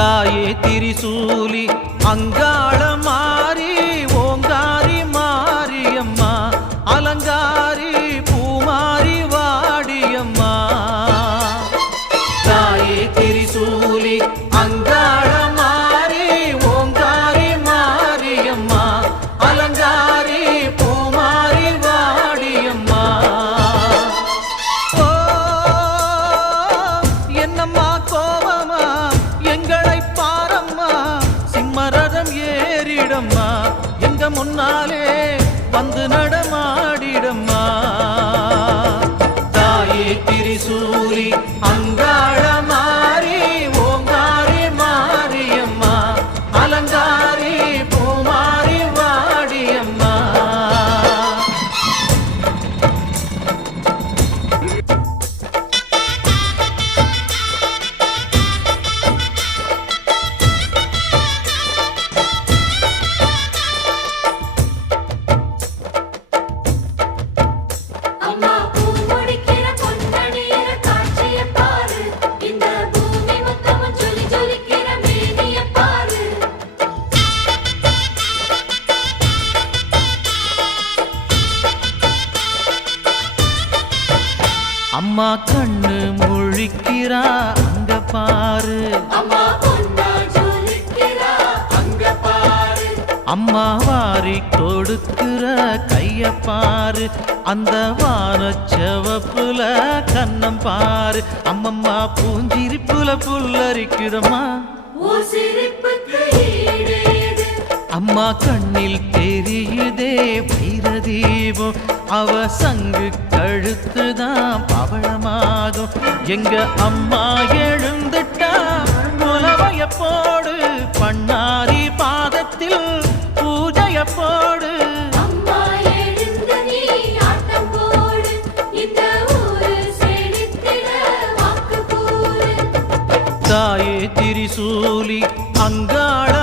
தாயே திரிசூலி அங்காள மாறி ஓங்காரி மாரியம்மா அலங்காரி பூமாரி வாடியம்மா தாயே திரிசூலி அங்காள மாறி ஓங்காரி மாரியம்மா அலங்காரி பூமாரி வாடியம்மா ஓ என்னம்மா கோவமா எங்களை பாரம்மா சிம்மரதம் ஏறிடம்மா எங்க முன்னாலே வந்து நடமாடிடம்மா தாயே திரிசூலி அங்காள மாறி ஓங்காரி மாரியம்மா அலங்காரி பூமாரி வாடியம்மா அம்மா பூமுடிக்கிற பொன்னணியிற காட்சிய பாரு இந்த பூமி மொத்தமும் ஜொலி ஜொலிக்கிற மேனிய பாரு அம்மா கண்ணு முழிக்கிறா அங்க பாரு அம்மா பொன்னா ஜொலிக்கிறா அங்க பாரு அம்மா வாரி கொடுக்கிற கைய பாரு அந்த வானச்சவப்புல கன்னம் பாரு அம்மம்மா பூஞ்சிரிப்புல புல்லரிக்குதம்மா ஓ சிரிப்புக்கு ஈடேது அம்மா கண்ணில் தெரியுதே வைரதீபம் அவ சங்கு கழுத்துதான் பவளமாகும் எங்க அம்மா எழுந்துட்டா முலவைய போடு பண்ணாரி பாதத்தில் பூஜைய போடு அம்மா எழுந்து நீ ஆட்டம் போடு இந்த ஊரு செழித்திட வாக்கு கூறு தாயே திரிசூலி அங்காள